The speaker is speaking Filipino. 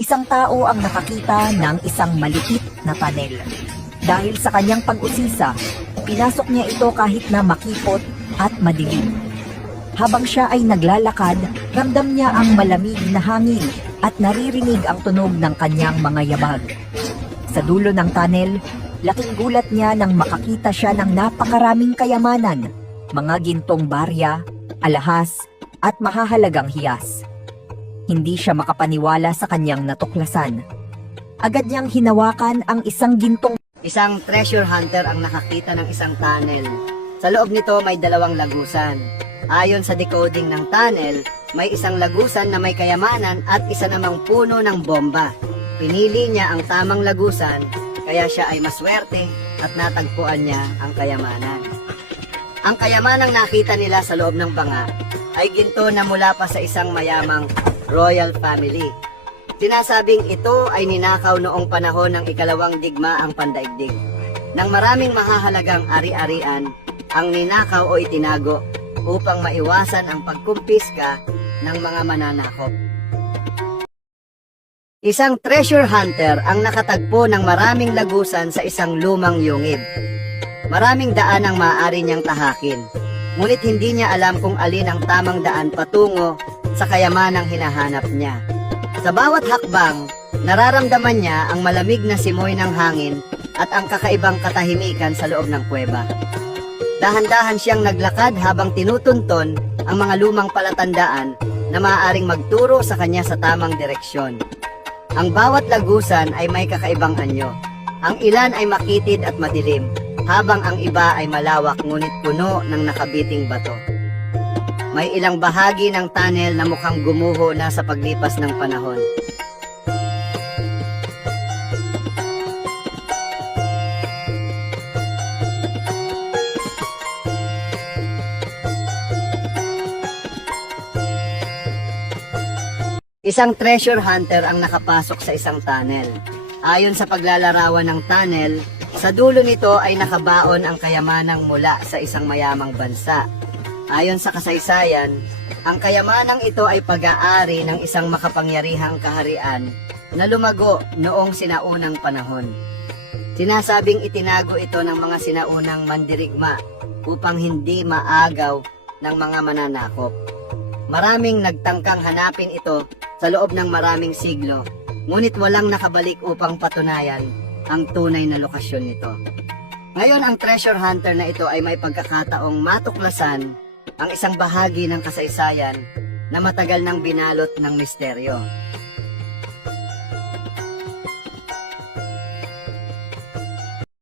Isang tao ang nakakita ng isang maliit na panel. Dahil sa kanyang pag-usisa, pinasok niya ito kahit na makipot at madilim. Habang siya ay naglalakad, ramdam niya ang malamig na hangin at naririnig ang tunog ng kanyang mga yabag. Sa dulo ng tunnel, laking gulat niya nang makakita siya ng napakaraming kayamanan, mga gintong barya, alahas, at mahahalagang hiyas. Hindi siya makapaniwala sa kanyang natuklasan. Agad niyang hinawakan ang isang gintong. Isang treasure hunter ang nakakita ng isang tunnel. Sa loob nito may dalawang lagusan. Ayon sa decoding ng tunnel, may isang lagusan na may kayamanan at isa namang puno ng bomba. Pinili niya ang tamang lagusan, kaya siya ay maswerte at natagpuan niya ang kayamanan. Ang kayamanang nakita nila sa loob ng banga ay ginto na mula pa sa isang mayamang royal family. Sinasabing ito ay ninakaw noong panahon ng ikalawang digmaang pandaigdig. Nang maraming mahahalagang ari-arian ang ninakaw o itinago upang maiwasan ang pagkumpiska ng mga mananakop. Isang treasure hunter ang nakatagpo ng maraming lagusan sa isang lumang yungib. Maraming daan ang maaari niyang tahakin, ngunit hindi niya alam kung alin ang tamang daan patungo sa kayamanang hinahanap niya. Sa bawat hakbang, nararamdaman niya ang malamig na simoy ng hangin at ang kakaibang katahimikan sa loob ng kuweba. Dahan-dahan siyang naglakad habang tinutunton ang mga lumang palatandaan na maaaring magturo sa kanya sa tamang direksyon. Ang bawat lagusan ay may kakaibang anyo. Ang ilan ay makitid at madilim, habang ang iba ay malawak ngunit puno ng nakabiting bato. May ilang bahagi ng tunnel na mukhang gumuho na sa paglipas ng panahon. Isang treasure hunter ang nakapasok sa isang tunnel. Ayon sa paglalarawan ng tunnel, sa dulo nito ay nakabaon ang kayamanang mula sa isang mayamang bansa. Ayon sa kasaysayan, ang kayamanang ito ay pag-aari ng isang makapangyarihang kaharian na lumago noong sinaunang panahon. Sinasabing itinago ito ng mga sinaunang mandirigma upang hindi maagaw ng mga mananakop. Maraming nagtangkang hanapin ito sa loob ng maraming siglo, ngunit walang nakabalik upang patunayan ang tunay na lokasyon nito. Ngayon ang treasure hunter na ito ay may pagkakataong matuklasan ang isang bahagi ng kasaysayan na matagal nang binalot ng misteryo.